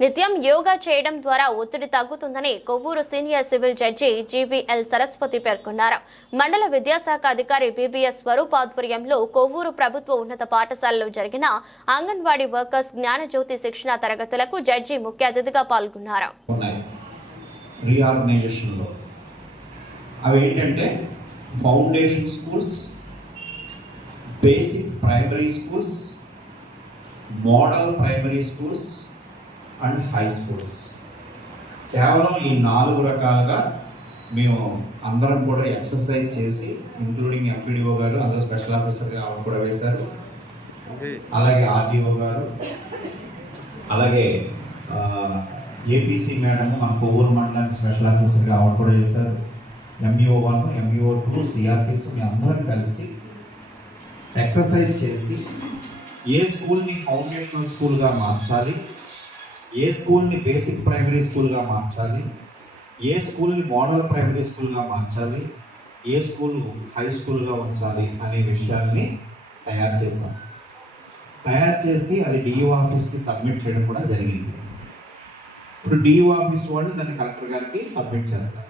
నిత్యం యోగా చేయడం ద్వారా ఒత్తిడి తగ్గుతుందని Kovvur senior civil judge GBL Saraswati పేర్కొన్నారు. మండల విద్యాశాఖ అధికారి బీబీఎస్ స్వరూప్ ఆధ్వర్యంలో కొవ్వూరు ప్రభుత్వ ఉన్నత పాఠశాలలో జరిగిన అంగన్వాడీ వర్కర్స్ జ్ఞానజ్యోతి శిక్షణ తరగతులకు జడ్జి ముఖ్య అతిథిగా పాల్గొన్నారు. రీఆర్గనైజేషన్లో. అవి ఏంటంటే foundation schools basic primary schools model primary schools and high schools కేవలం ఈ నాలుగు రకాలుగా మేము అందరం కూడా ఎక్సర్సైజ్ చేసి ఇంక్లూడింగ్ ఎంపీడీఓ గారు అందులో స్పెషల్ ఆఫీసర్గా ఆవిడ కూడా వేశారు. అలాగే ఆర్డీఓ గారు అలాగే ఏపీసీ మేడం మన కొవ్వూరు మండలానికి స్పెషల్ ఆఫీసర్గా ఆవిడ కూడా చేశారు. MEO one MEO two CRPs మీ అందరం కలిసి ఎక్సర్సైజ్ చేసి ఏ స్కూల్ని ఫౌండేషనల్ స్కూల్గా మార్చాలి ఏ స్కూల్ని బేసిక్ ప్రైమరీ స్కూల్గా మార్చాలి? ఏ స్కూల్ని మోడల్ ప్రైమరీ స్కూల్గా మార్చాలి? ఏ స్కూల్ హై స్కూల్గా ఉంచాలి అనే విషయాల్ని తయారు చేశాం. తయారు చేసి అది డిఓ ఆఫీస్కి సబ్మిట్ చేయడం కూడా జరిగింది. ఇప్పుడు డిఓ ఆఫీస్ వాళ్ళు దాన్ని కలెక్టర్ గారికి సబ్మిట్ చేస్తారు.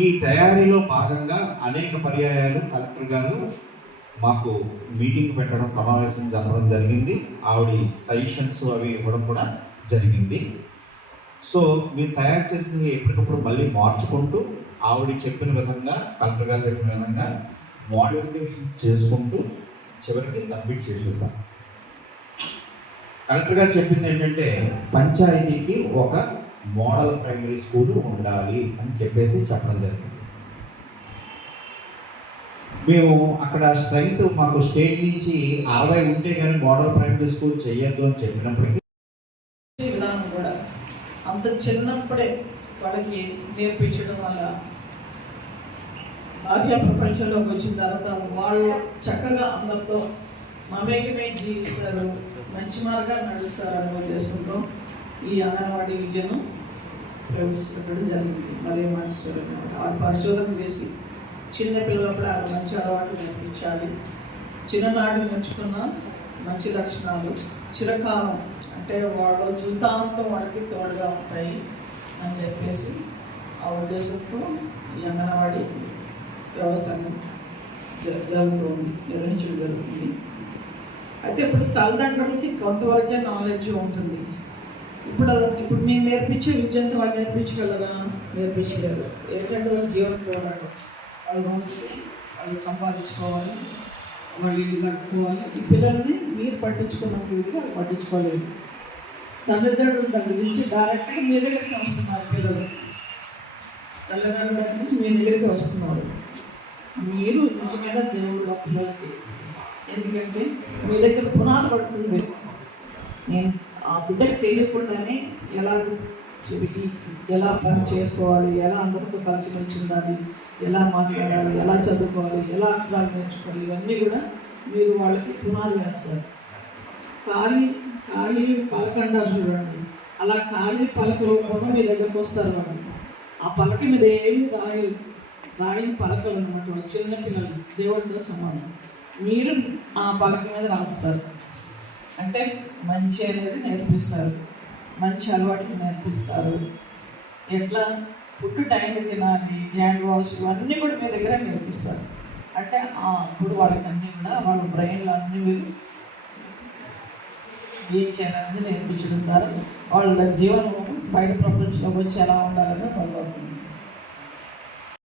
ఈ తయారీలో భాగంగా అనేక పర్యాయాలు కలెక్టర్ గారు మాకు మీటింగ్ పెట్టడం సమావేశం జరపడం జరిగింది. ఆవిడ సజెషన్స్ అవి ఇవ్వడం కూడా జరిగింది. సో మీరు తయారు చేసింది ఎప్పటికప్పుడు మళ్ళీ మార్చుకుంటూ ఆవిడ చెప్పిన విధంగా కలెక్టర్ గారు చెప్పిన విధంగా మోడిఫికేషన్ చేసుకుంటూ చివరికి సబ్మిట్ చేసేసాం. కలెక్టర్ గారు చెప్పింది ఏంటంటే పంచాయతీకి ఒక మోడల్ ప్రైమరీ స్కూల్ ఉండాలి అని చెప్పేసి చెప్పడం జరిగింది. మేము అక్కడ స్ట్రెంగ్త్ మాకు స్టేట్ నుంచి అరవై ఉంటే కానీ మోడల్ ప్రైమరీ స్కూల్ చేయొద్దు అని చెప్పినప్పటికీ విధానం కూడా అంత చిన్నప్పుడే వాళ్ళకి నేర్పించడం వల్ల బాహ్య ప్రపంచంలోకి వచ్చిన తర్వాత వాళ్ళు చక్కగా అందరితో మమేకమే జీవిస్తారు మంచి మార్గాన్ని నడుస్తారు అనే ఉద్దేశంతో ఈ అంగన్వాడీ విద్యను ప్రవేశపెట్టడం జరిగింది. మరి మంచి ఆ పరిశోధన చేసి చిన్న పిల్లలప్పుడు ఆ మంచి అలవాట్లు నేర్పించాలి. చిన్ననాడు నేర్చుకున్న మంచి లక్షణాలు. చిరకాలం అంటే వాళ్ళ జీవితాంతం వాళ్ళకి తోడుగా ఉంటాయి అని చెప్పేసి ఆ ఉద్దేశంతో ఈ అంగన్వాడీ వ్యవస్థను జరుగుతుంది నిర్వహించడం జరుగుతుంది. అయితే ఇప్పుడు తల్లిదండ్రులకి కొంతవరకే నాలెడ్జ్ ఉంటుంది. ఇప్పుడు ఇప్పుడు మేము నేర్పించే విద్యంతో వాళ్ళు నేర్పించగలరా? నేర్పించలేరు. ఏంటంటే వాళ్ళు జీవన పోరాడు వాళ్ళు రోజుకి వాళ్ళు సంపాదించుకోవాలి వాళ్ళు ఇల్లు కట్టుకోవాలి. ఈ పిల్లల్ని మీరు పట్టించుకున్నంత ఇది వాళ్ళు పట్టించుకోలేదు. తల్లిదండ్రుల దగ్గర నుంచి డైరెక్ట్గా మీ దగ్గరికి వస్తున్నారు పిల్లలు. తల్లిదండ్రుల దగ్గర నుంచి మీ దగ్గరికి వస్తున్నారు. మీరు నిజమైన దేవుడు ఆ పిల్లలకి. ఎందుకంటే మీ దగ్గర పునాది పడుతుంది. నేను ఆ బిడ్డకి తెలియకుండానే ఎలా చెవికి ఎలా పని చేసుకోవాలి ఎలా అందరితో కలిసి ఉండాలి ఎలా మాట్లాడాలి ఎలా చదువుకోవాలి ఎలా అక్షరాలు నేర్చుకోవాలి ఇవన్నీ కూడా మీరు వాళ్ళకి పునాది వేస్తారు. ఖాళీ ఖాళీ పలకండారు చూడండి. అలా ఖాళీ పలకలు కూడా మీ దగ్గరకు వస్తారు వాళ్ళు. ఆ పలక మీద ఏమి రాయి రాయని పలకలు అనమాట వాళ్ళు చిన్న పిల్లలు దేవుడితో సమానం. మీరు ఆ పలక మీద రాస్తారు. అంటే మంచి అనేది నేర్పిస్తారు. మంచి అలవాట్లు నేర్పిస్తారు. ఎట్లా? పుట్టు టైం తినాలి హ్యాండ్ వాష్ అన్నీ కూడా మీ దగ్గర నేర్పిస్తారు. అంటే ఆ అప్పుడు వాళ్ళకి అన్నీ కూడా వాళ్ళ బ్రెయిన్లో అన్ని మీరు ఏం చేయాలనేది నేర్పించడం ద్వారా వాళ్ళ జీవనం బయట ప్రపంచంలోకి వచ్చి ఎలా ఉండాలనేది మొదలవుతుంది